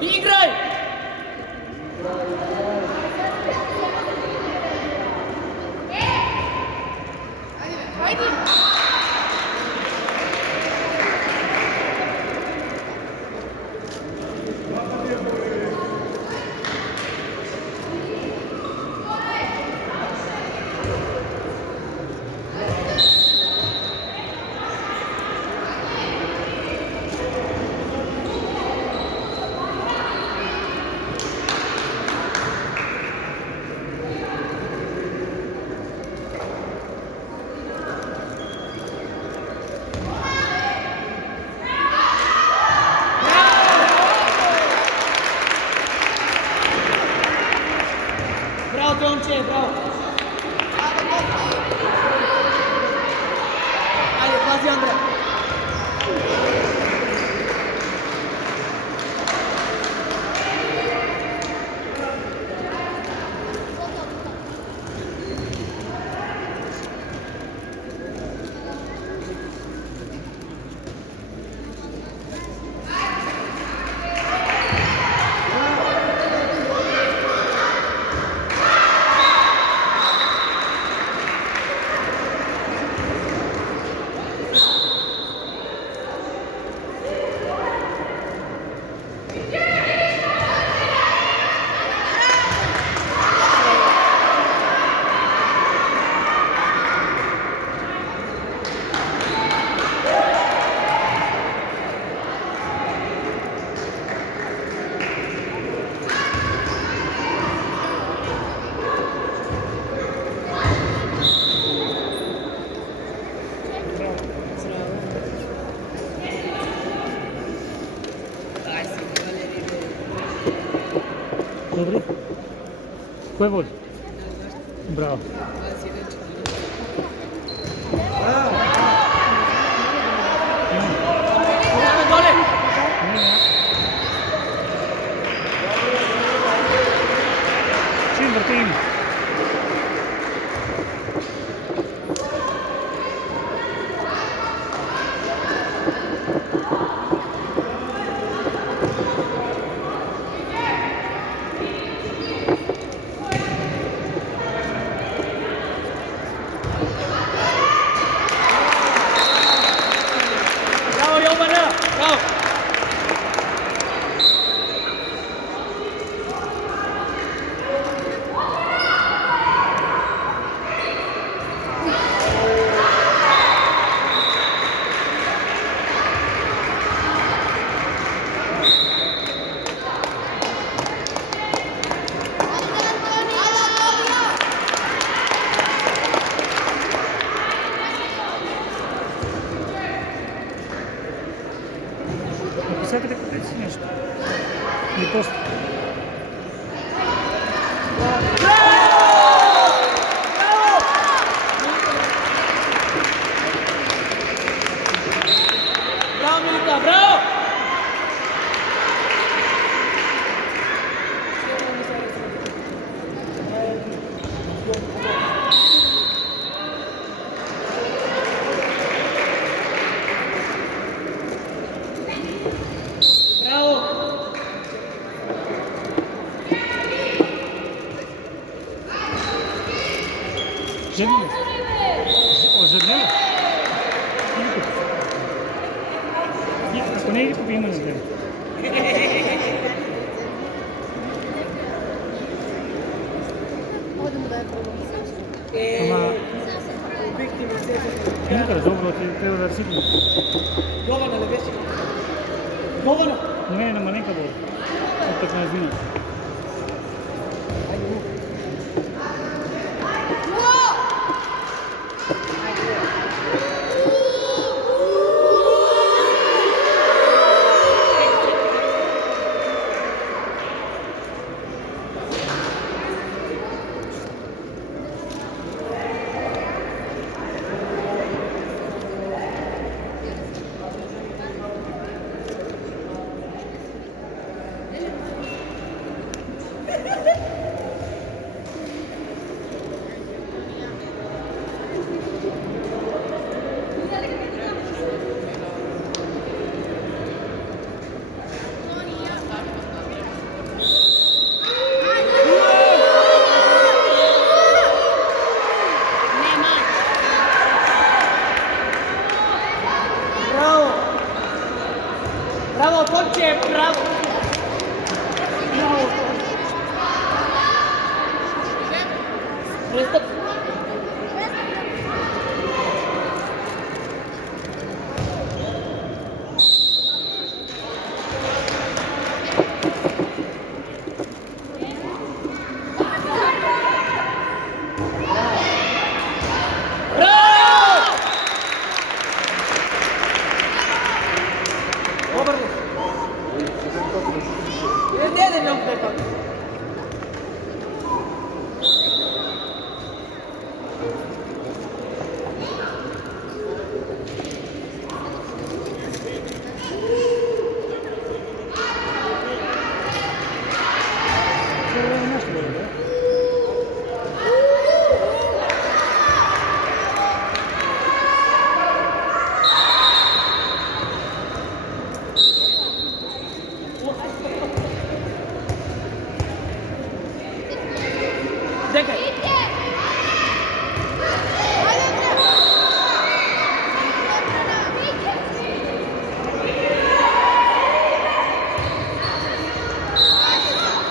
Играй! Bravo, Tonče, bravo. Ajde, pazi, Andrej. Добре. Кой води? Браво. Čim vrtim. Bravo, Jovana, bravo. Написати репетицію нещо. Или просто. Bravo, Milita, bravo. Bravo. Željelo. Ожеднело? Ако не е по има на ден. Ама... Никъде, добро, ти трябва да сигурно. Jovana, не беше. Jovana. Не, на маленка долу. От 15 минути. George, bravo! Bravo! Resta... Sonra nasıl böyle? Decade.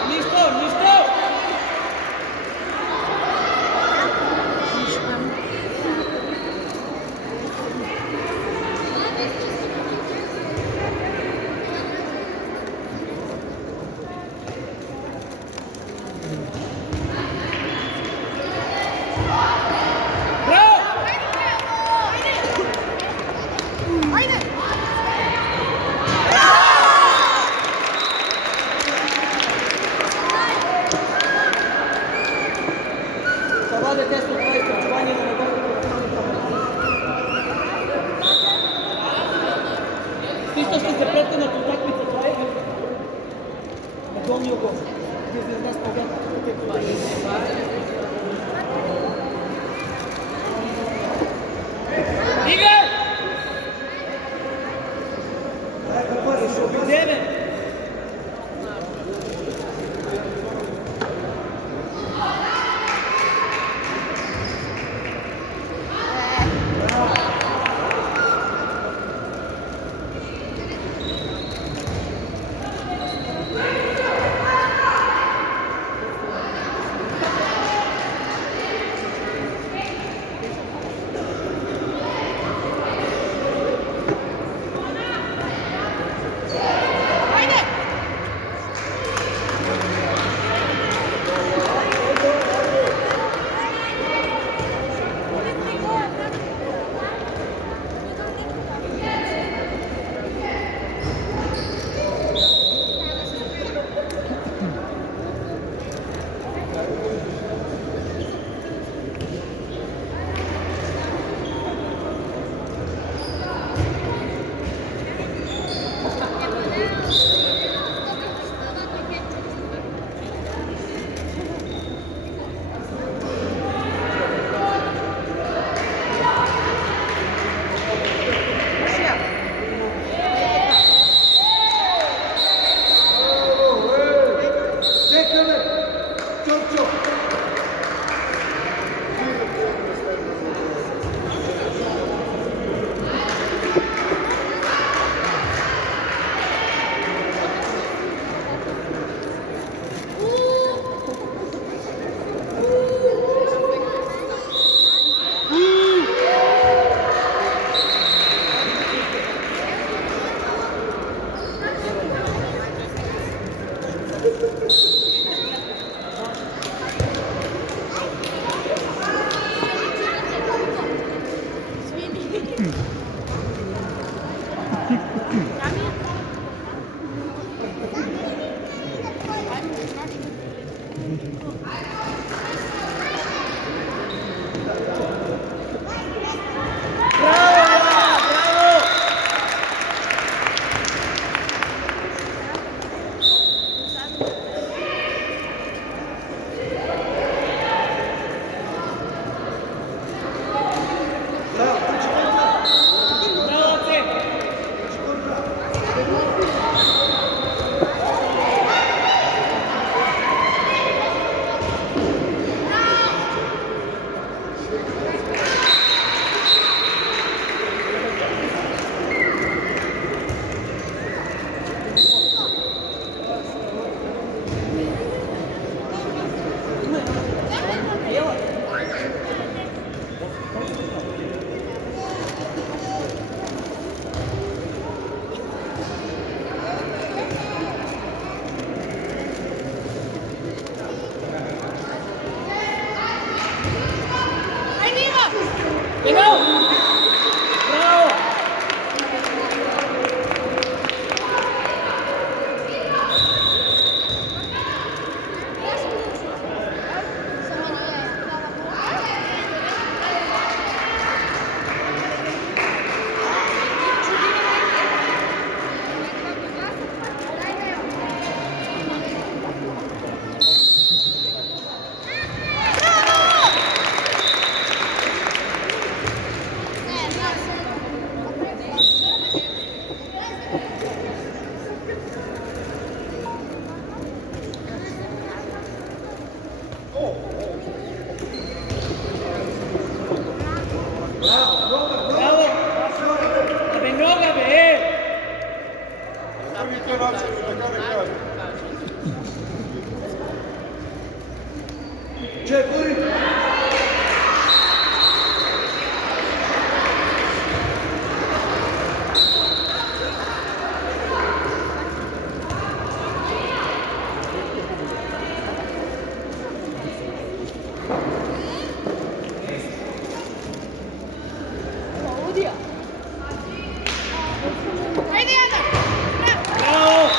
Listo, listo. Bravo. Ceva de testul care este Giovanni la nevoie de Isto što se prethodna utakmica traje, ne donio gol. Gdje je nas povratno. Igor! Deven! Prvi to način, neka ne kaže. Četiri. Bravo!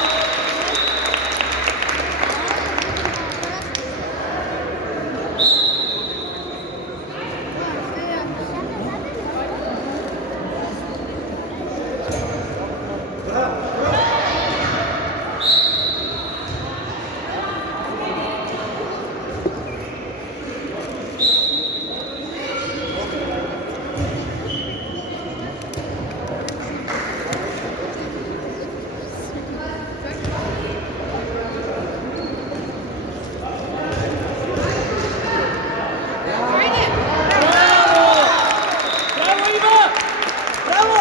Bravo, Iva! Bravo!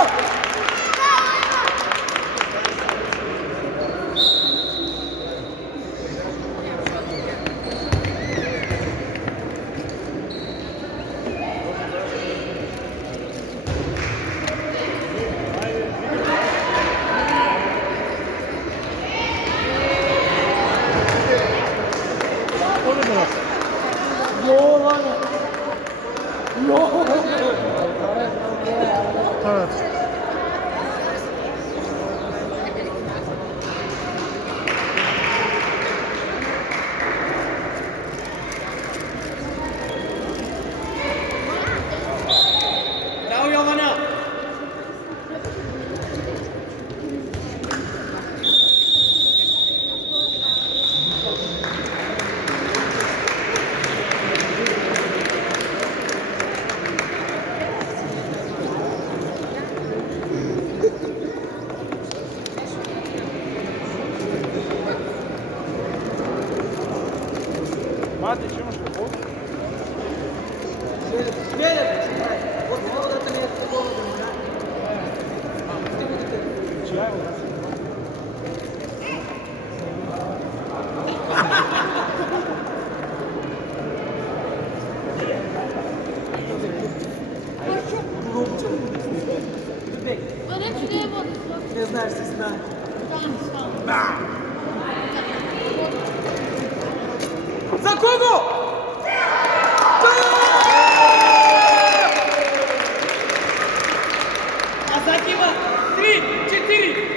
Jovana! Jovana! Evet. Bravo, Jovana! Matić, imaš li put? Не знаешь, ты знаешь. За кого? А за Кима 3-4.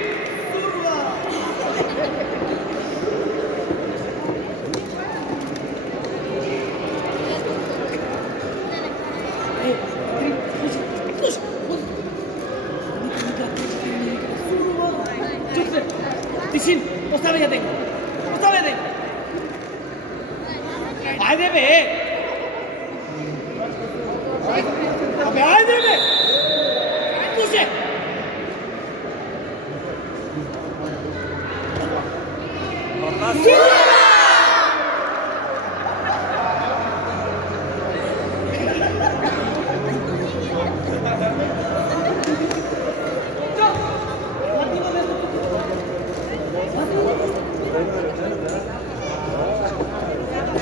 Тишин, поставя я tengo. Поставя tengo. Haydi be. Abi haydi be. Düşe.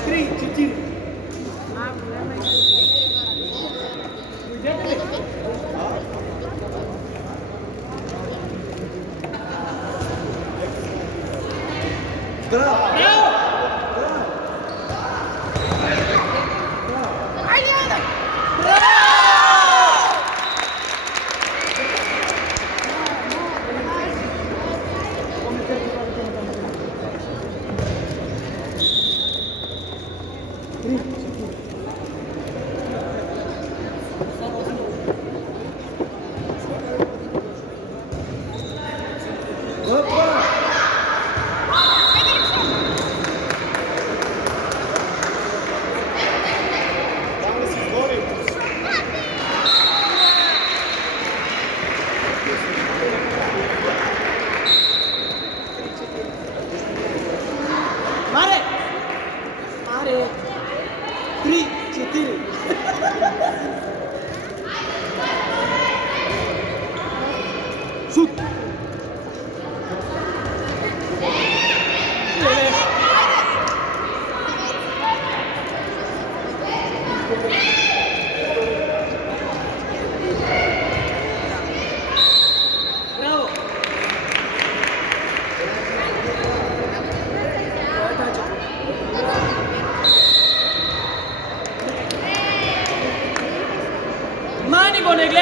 Три, четыре. Браво! Опа!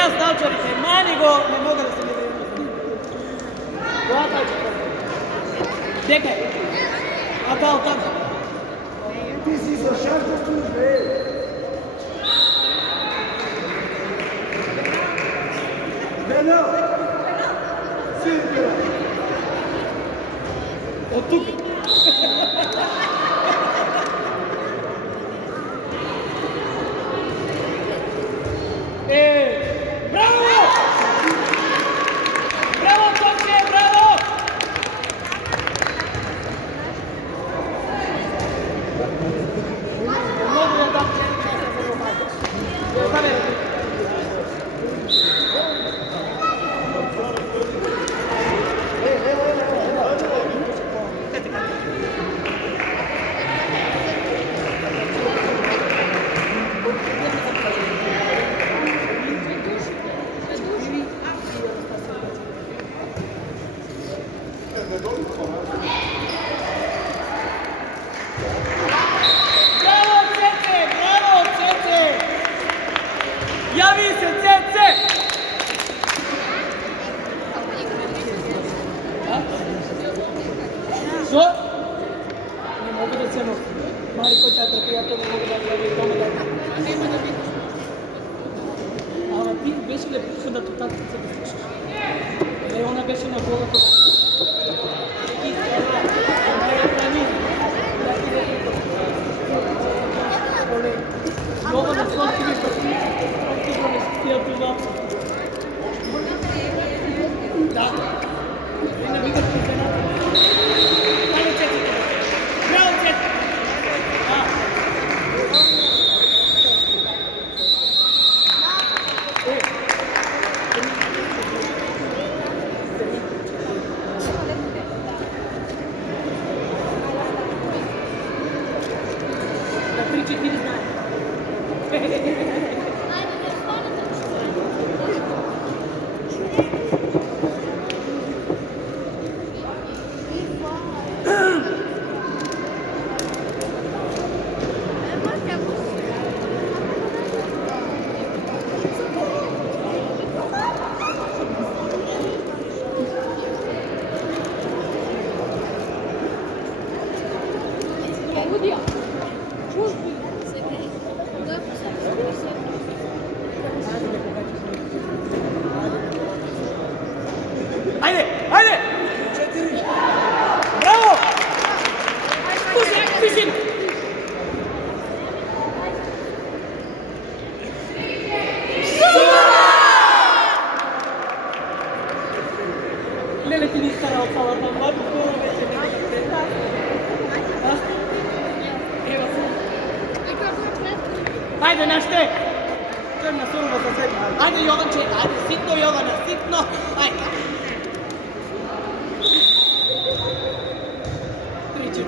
Evo stalčarite, mani go, ne mogu da se ne vrenu. Hvatajte to. Dekaj. A dao tamo. Ti si sa šarkom tužbe. Beno! Sirkela! Od tuka. Bravo! Bravo, Tomče, bravo! Mogu ja dam časa za ovo malo. Zamerite. Bravo, Cece! Bravo, Cece! Javi se, Cece! Što? Ne mogu da se nosim. Mali koji taj trpi, ja to ne mogu da gledam i tome da... Ама ти беше ли пуска да тотата се да слушаш? Е, она беше на гола това. И това, не храни. Да ти да ти да. Много на сладки ми пъти. Просто да не стия това. Да. И не видят по цената. Браво, Цеци! Браво, Цеци! Ajde, ajde! Bravo! Pušim! Lele ti ni starao palatno, mladu kola već je nekada. Evo sam. Ajde, našte! Crna surova za sebe. Ajde, Jovanče, ajde, sitno Jovana, sitno. Ajde. 3-4.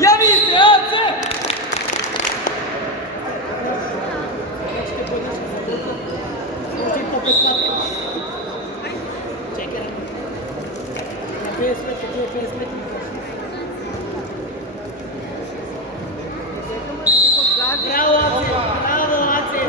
Javi se, oce! Čekaj. 50 metri, 50 metri. Bravo, Ace! Bravo, Ace!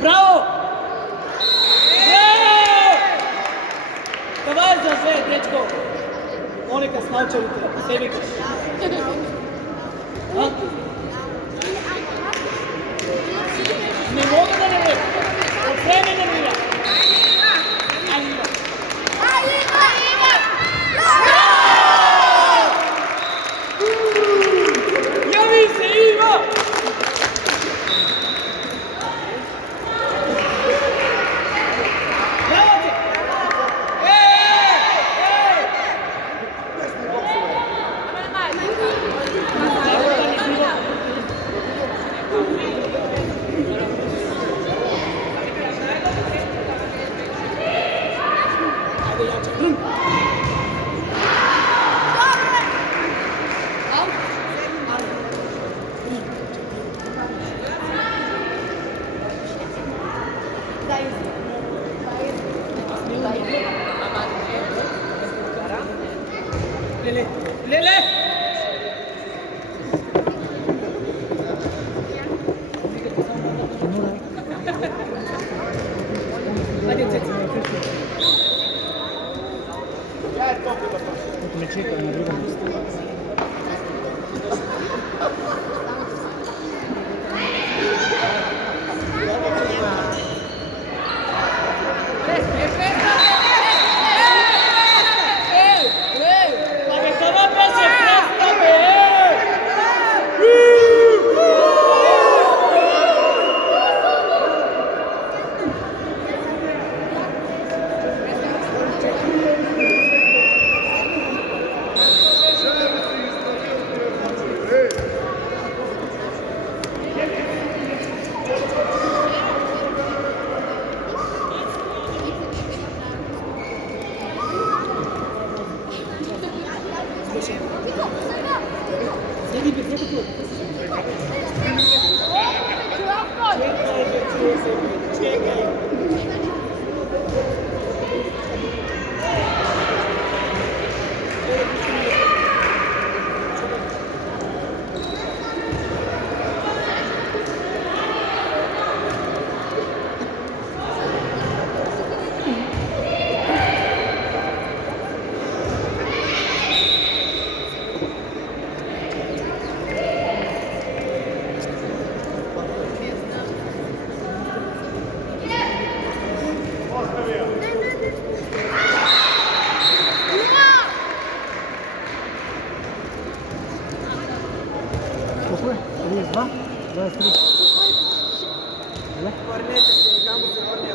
Bravo! Bravo! Давай за sve, dečko! Molim ga, snaučarite. Sve vidiš. A? Ne mogu da ne vrem. Od vremena mira. Ajde, Iva. Javi se, Iva! Bravo ti! Ajde, jače. Lele! Lele! Ajde, ceca. Ето ме чека на друго место. Колко е? 32? 23? Върнете се, камо се върне.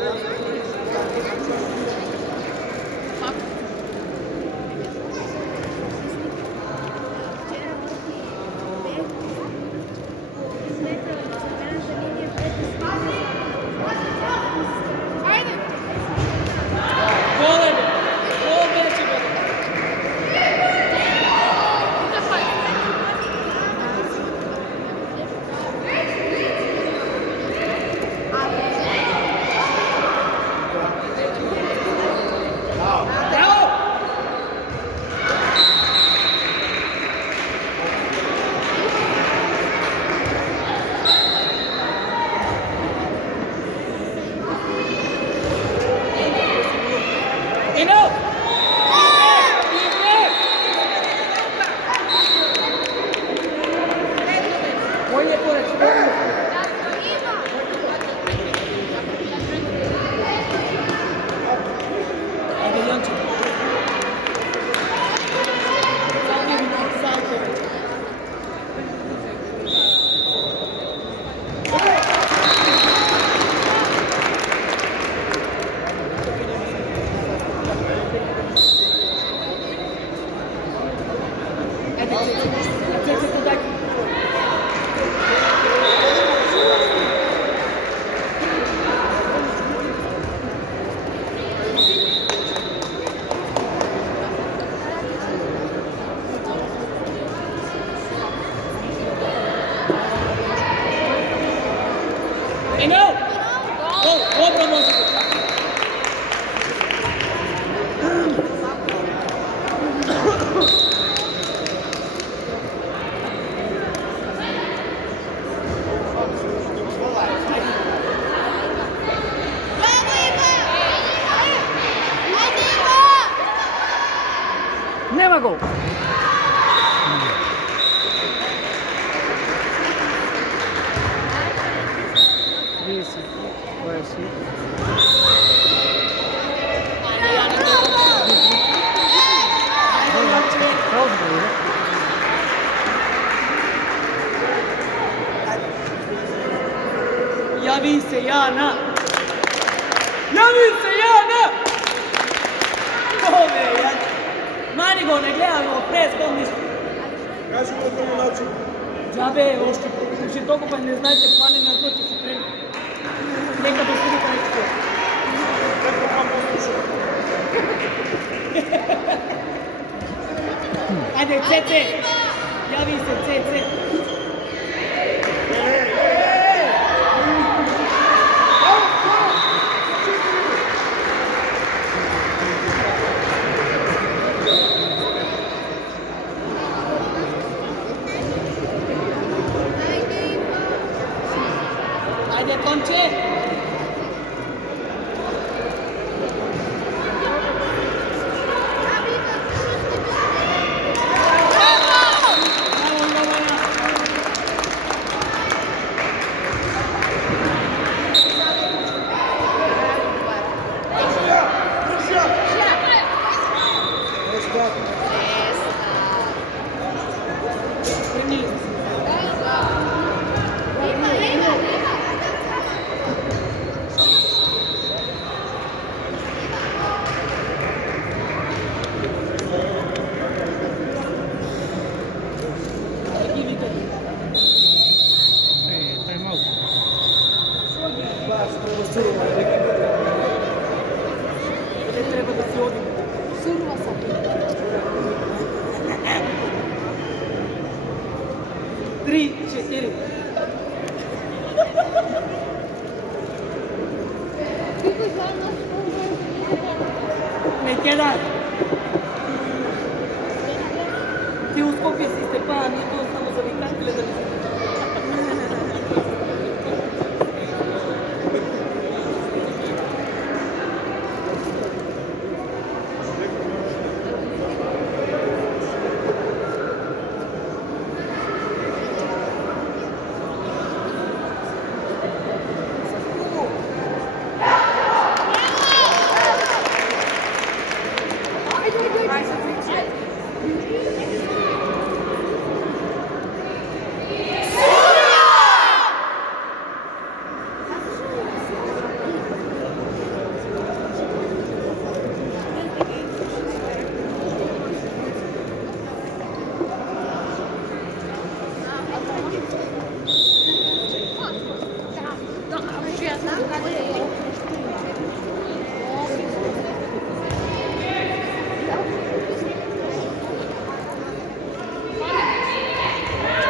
Nema gol! 10. Koja si? Ajde, ja ne znam. Ajde, Janče. Razgovor. Javi se Jana! Javi se Jana! Ove, ja... Mani go, ne gledamo, preskon ništa. Kaži mu to na način. Džabe, ošte, uši toliko pa ne znajte, pani na to će se premi. Neka do sredi pa neće. Kako pa poslušao? Ajde, CC! Javi se, CC! Ajde, Tonče! Primili se. Time out. Baš provociramo. Gdje treba da si odim? Surva sam. 3, 4. Kako je zvano? Ne kjedaj! Ti u Skopje si Stepan, nije to samo za vikantile da bi se...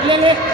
Lele!